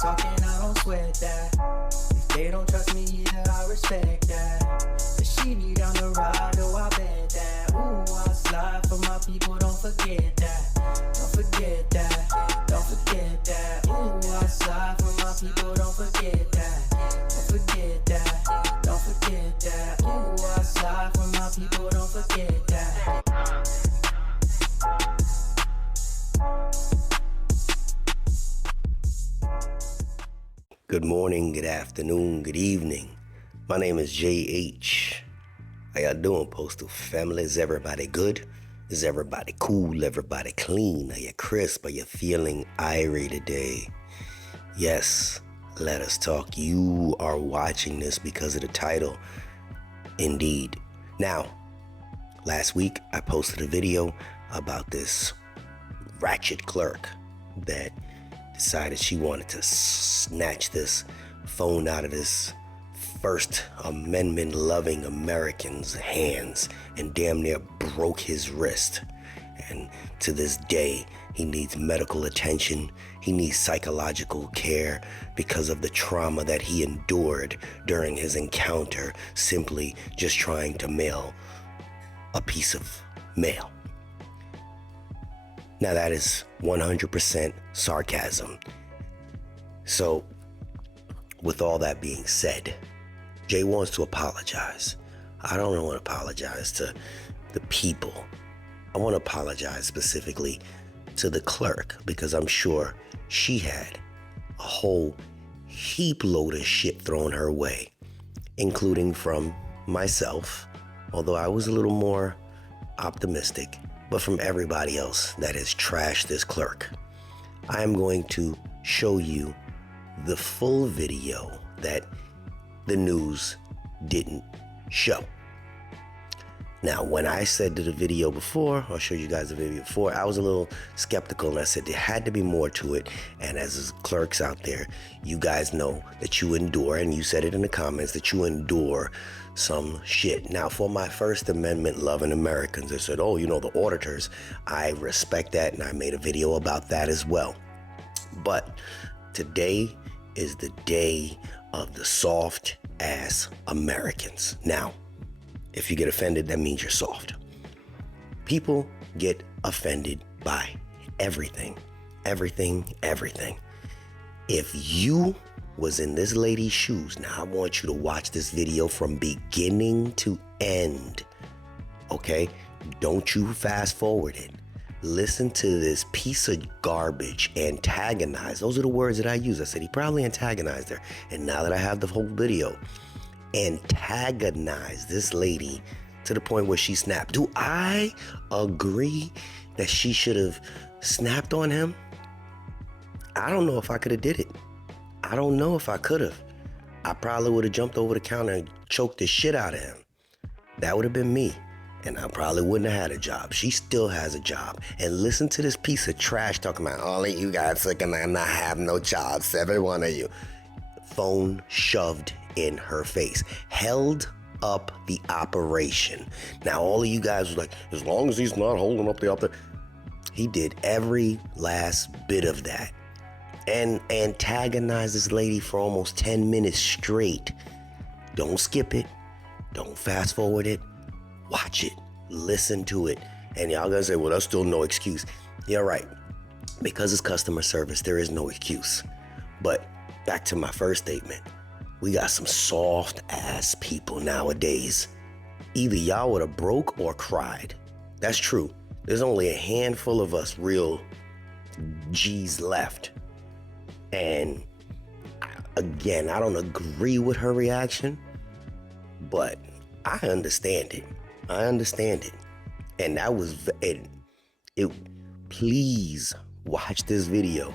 talking, I don't sweat that. If they don't trust me either, I respect that. But she need down the ride, oh I bet that. Ooh, I slide for my people, don't forget that. Don't forget that, don't forget that. Ooh, I slide for my people, don't forget that. Don't forget that, don't forget that. Ooh, I slide for my people, don't forget that. Good morning, good afternoon, good evening. My name is JH. How y'all doing, Postal family? Is everybody good? Is everybody cool? Everybody clean? Are you crisp? Are you feeling irate today? Yes, let us talk. You are watching this because of the title. Indeed. Now, last week I posted a video about this ratchet clerk that decided she wanted to snatch this phone out of this First Amendment loving American's hands and damn near broke his wrist. And to this day, he needs medical attention. He needs psychological care because of the trauma that he endured during his encounter, simply just trying to mail a piece of mail. Now that is 100% sarcasm. So, with all that being said, Jay wants to apologize. I don't want to apologize to the people. I want to apologize specifically to the clerk because I'm sure she had a whole heap load of shit thrown her way, including from myself, although I was a little more optimistic, but from everybody else that has trashed this clerk. I am going to show you the full video that the news didn't show. Now, when I said to the video before, I'll show you guys the video before, I was a little skeptical and I said there had to be more to it. And as clerks out there, you guys know that you endure, and you said it in the comments, that you endure some shit. Now, for my First Amendment loving Americans that said, oh, you know, the auditors, I respect that, and I made a video about that as well. But today is the day of the soft ass Americans. Now, if you get offended, that means you're soft. People get offended by everything. If you was in this lady's shoes, now I want you to watch this video from beginning to end. Okay? Don't you fast forward it. Listen to this piece of garbage antagonize. Those are the words that I use. I said he probably antagonized her. And now that I have the whole video, antagonize this lady to the point where she snapped. Do I agree that she should have snapped on him? I don't know if I could have did it. I don't know if I could have. I probably would have jumped over the counter and choked the shit out of him. That would have been me. And I probably wouldn't have had a job. She still has a job. And listen to this piece of trash talking about, all of you guys are gonna not have no jobs, every one of you. Phone shoved in her face. Held up the operation. Now, all of you guys was like, as long as he's not holding up the other. He did every last bit of that. And antagonized this lady for almost 10 minutes straight. Don't skip it. Don't fast forward it. Watch it, listen to it, and y'all gonna say, well, that's still no excuse. You're right, because it's customer service, there is no excuse. But back to my first statement, we got some soft ass people nowadays. Either y'all would have broke or cried. That's true. There's only a handful of us real G's left. And again, I don't agree with her reaction, but I understand it. And that was it. Please watch this video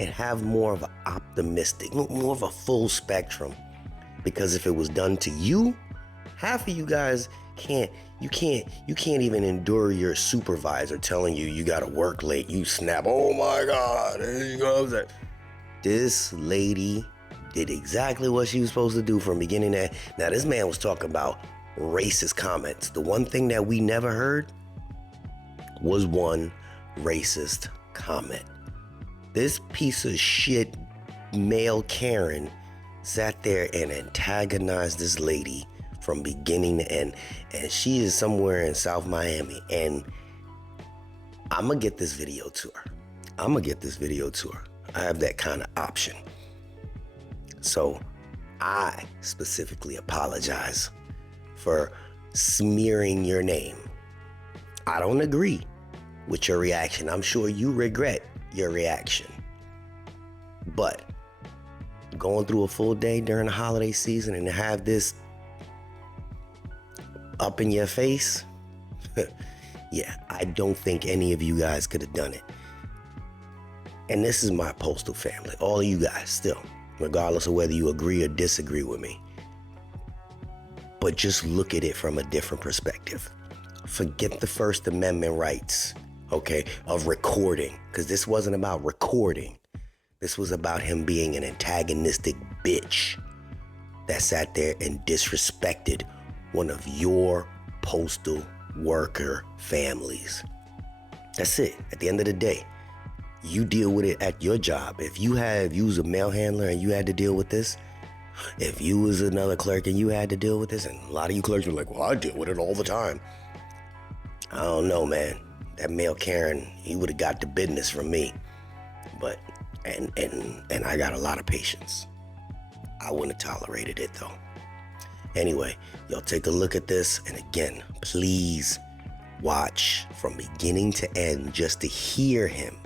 and have more of an optimistic, more of a full spectrum. Because if it was done to you, half of you guys can't even endure your supervisor telling you gotta work late. You snap, oh my God, there you go. This lady did exactly what she was supposed to do from beginning to end. Now, this man was talking about racist comments. The one thing that we never heard was one racist comment. This piece of shit male Karen sat there and antagonized this lady from beginning to end. And she is somewhere in South Miami. And I'm going to get this video to her. I have that kind of option. So I specifically apologize for smearing your name. I don't agree with your reaction. I'm sure you regret your reaction. But going through a full day during the holiday season and to have this up in your face, yeah, I don't think any of you guys could have done it. And this is my postal family, all of you guys still, regardless of whether you agree or disagree with me. But just look at it from a different perspective. Forget the First Amendment rights, okay, of recording, because this wasn't about recording. This was about him being an antagonistic bitch that sat there and disrespected one of your postal worker families. That's it. At the end of the day, you deal with it at your job. If you was a mail handler and you had to deal with this, if you was another clerk and you had to deal with this, and a lot of you clerks were like, well, I deal with it all the time. I don't know, man. That male Karen, he would have got the business from me. But, and I got a lot of patience. I wouldn't have tolerated it though. Anyway, y'all take a look at this. And again, please watch from beginning to end just to hear him.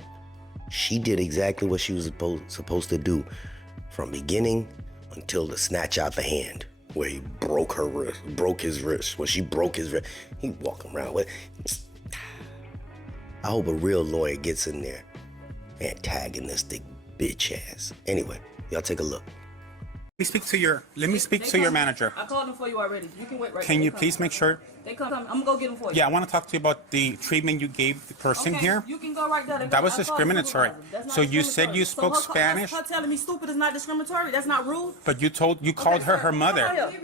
She did exactly what she was supposed to do from beginning until the snatch out the hand, where he broke his wrist. When she broke his wrist, he walking around with. I hope a real lawyer gets in there. Antagonistic bitch ass. Anyway, y'all take a look. Let me speak to your manager. I called them for you already. You can wait right there. Can you please make sure? They come. I'm gonna go get them for you. Yeah, I want to talk to you about the treatment you gave the person here. You can go right there. That was discriminatory. So you said you spoke Spanish. Her telling me stupid is not discriminatory. That's not rude. But you called her mother.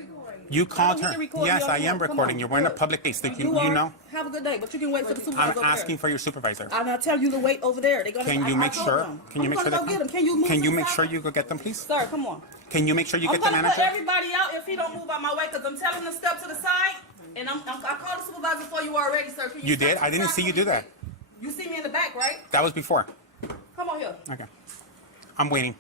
You called her. Yes, I am recording. You're in a public place. You know. Have a good day, but you can wait for the supervisor. I'm asking for your supervisor. I'm not telling you to wait over there. Can you make sure? Can you make sure they come? Can you make sure you go get them, please? Sir, come on. Can you make sure you get the I'm gonna put manager? everybody out if he don't move out my way, because I'm telling him to step to the side. And I called the supervisor for you already, sir. Can You did? step to I the didn't side see for you me? do that. You see me in the back, right? That was before. Come on here. Okay. I'm waiting.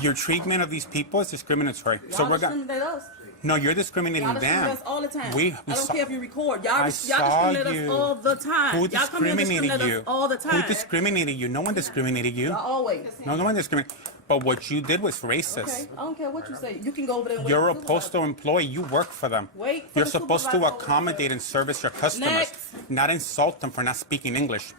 Your treatment of these people is discriminatory. So we're going. Discriminate us. No, you're discriminating Y'all discriminate them. us all the time. We I don't saw, care if you record. Y'all saw discriminate us all the time. Who Y'all come here and discriminated discriminate you? us all the time. Who discriminated you? No one discriminated you. Y'all always. No one discriminated. But what you did was racist. Okay, I don't care what you say. You can go over there and wait. You're a for the supervisor. postal employee. You work for them. Wait for You're the supposed to supervisor. accommodate and service your customers, Next. not insult them for not speaking English.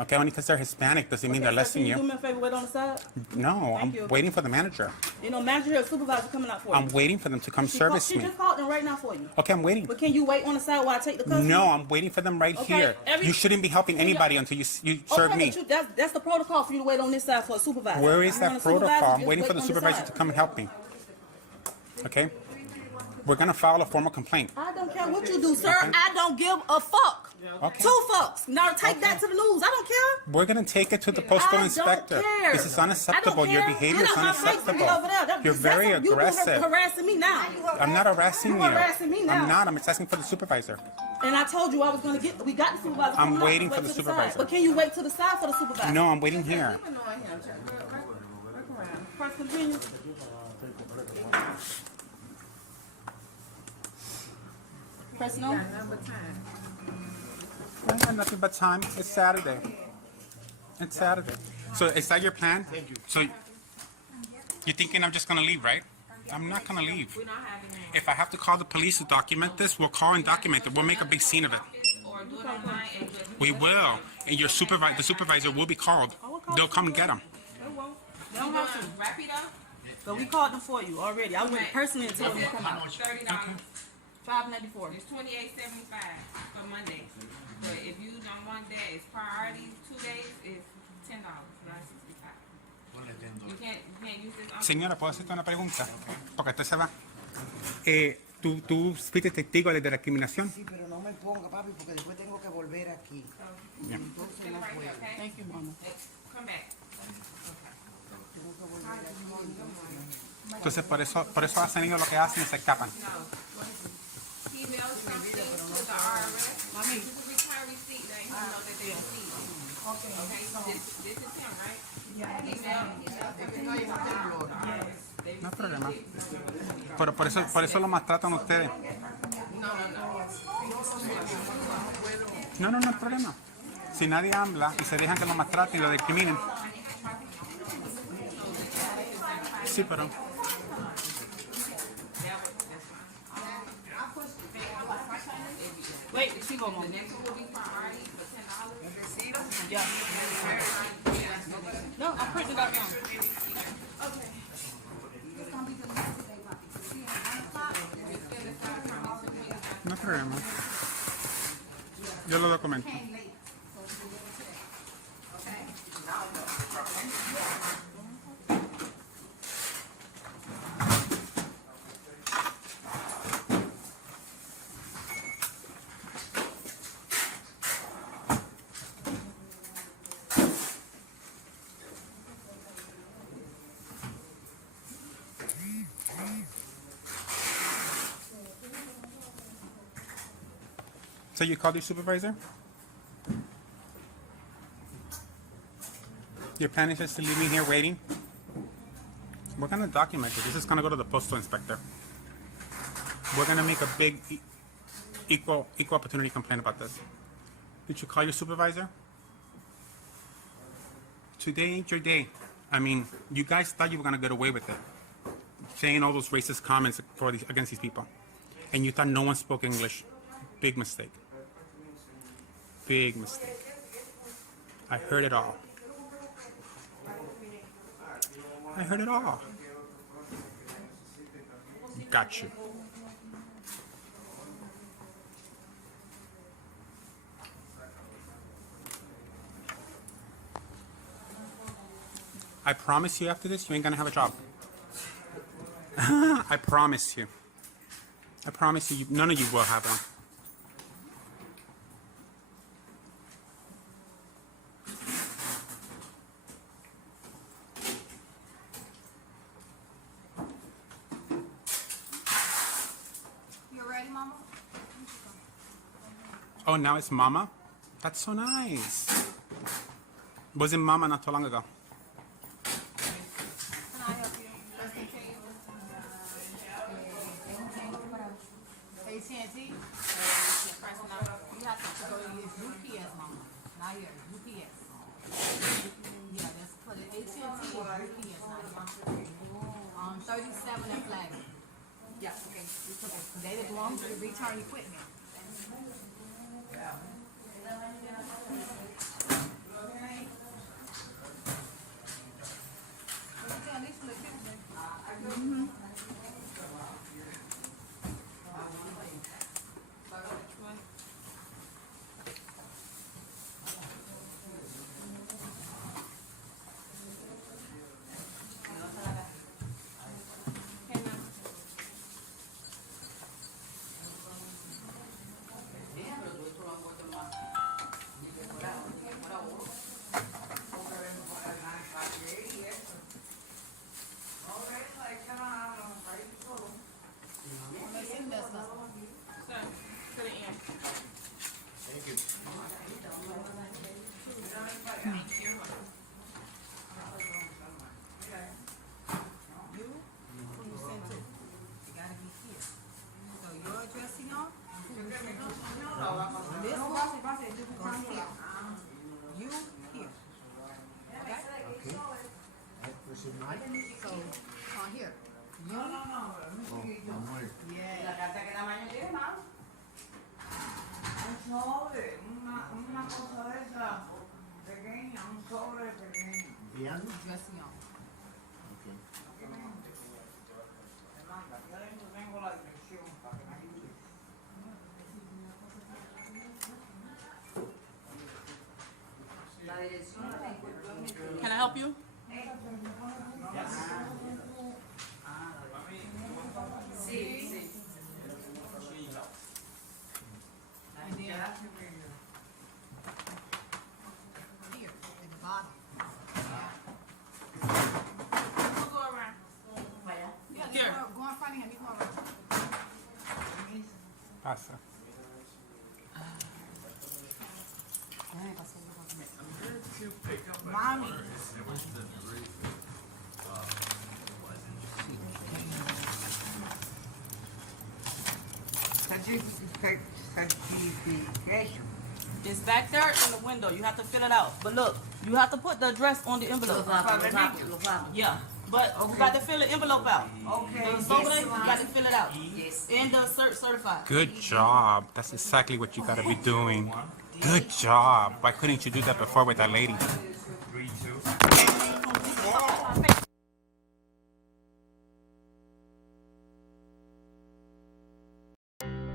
Okay, only because they're Hispanic doesn't mean they're less than Can you do you. me a favor, wait on the side? No, I'm Thank you. waiting for the manager. You know, manager or supervisor coming out for you. I'm waiting for them to come service She me. just called them right now for you. Okay, I'm waiting. But can you wait on the side while I take the customer? No, I'm waiting for them right Okay, here. You shouldn't be helping anybody until you serve me. But that's the protocol for you to wait on this side for a supervisor. Where is You want that a supervisor, protocol? I'm just waiting for wait the on supervisor side. to come and help me. Okay? We're going to file a formal complaint. I don't care what you do, sir. I don't give a fuck. Okay. 2 fucks. Now take that to the news. I don't care. We're going to take it to the postal I inspector. don't care. This is unacceptable. I don't Your care. behavior is Get out my face and unacceptable. get over there. You're very aggressive. You're harassing me now. I'm not harassing you. harassing me now. I'm not. I'm just asking for the supervisor. And I told you I was going to get. We got the supervisor. I'm coming out. waiting Wait for the to side. supervisor. But can you wait to the side for the supervisor? No, I'm waiting here. First continue. Press no. I have nothing but time. It's Saturday. It's Saturday. So is that your plan? Thank you. So you're thinking I'm just going to leave, right? I'm not going to leave. If I have to call the police to document this, we'll call and document it. We'll make a big scene of it. We will. And the supervisor will be called. They'll come and get him. They don't have to. Wrap it up. But we called them for you already. I went personally and told them to come out. $30. $5.94. It's $28.75 for Monday. But if you don't want that, it's priority 2 days. It's $10, not $65. You can't use this. Señora, ¿puedo hacerte una pregunta? Porque usted se va. ¿Tú fuiste testigo de la discriminación? Sí, pero no me ponga, papi, porque después tengo que volver aquí. Yeah. Entonces Fill no it right here, puedo. okay? Thank you, mama. Come back. Tengo que volver aquí. Entonces, por eso hacen ellos lo que hacen y se escapan. No. Email something to the IRS. Mami. This is a return receipt, letting him know that they received it. Okay, so this is him, right? No hay problema. Pero por eso lo maltratan ustedes. No hay problema. Si nadie habla y se dejan que lo maltraten y lo discriminen. Sí, pero... Wait, she go, mama. Next one will be priority for $10. Yeah. No, I printed it out now. No hay problema. Yo lo documento. So you called your supervisor? Your plan is just to leave me here waiting? We're gonna document it. This is gonna go to the postal inspector. We're gonna make a big equal opportunity complaint about this. Did you call your supervisor? Today ain't your day. I mean, you guys thought you were gonna get away with it, saying all those racist comments against these people, and you thought no one spoke English. Big mistake. Big mistake. I heard it all. I heard it all. Got you. I promise you after this, you ain't gonna have a job. I promise you. I promise you, none of you will have one. You ready, Mama? Oh, now it's Mama? That's so nice. Wasn't Mama not too long ago? Can I help you? AT&T? You have to go to your UPS, Mama. Not here, UPS. Yeah, that's for the AT&T is UPS, not here. 37 and flag. Yeah, okay. They the ones that return equipment. Can I help you? And Pasa. Mommy. Certification. It's back there in the window. You have to fill it out. But look, you have to put the address on the envelope. Yeah. But you got to fill the envelope out. Okay. The soda, you got to fill it out. Yes. And the certified. Good job. That's exactly what you gotta be doing. Good job. Why couldn't you do that before with that lady?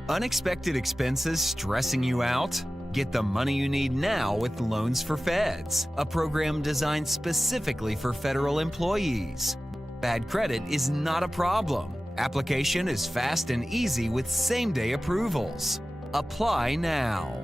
Unexpected expenses stressing you out? Get the money you need now with Loans for Feds, a program designed specifically for federal employees. Bad credit is not a problem. Application is fast and easy with same-day approvals. Apply now.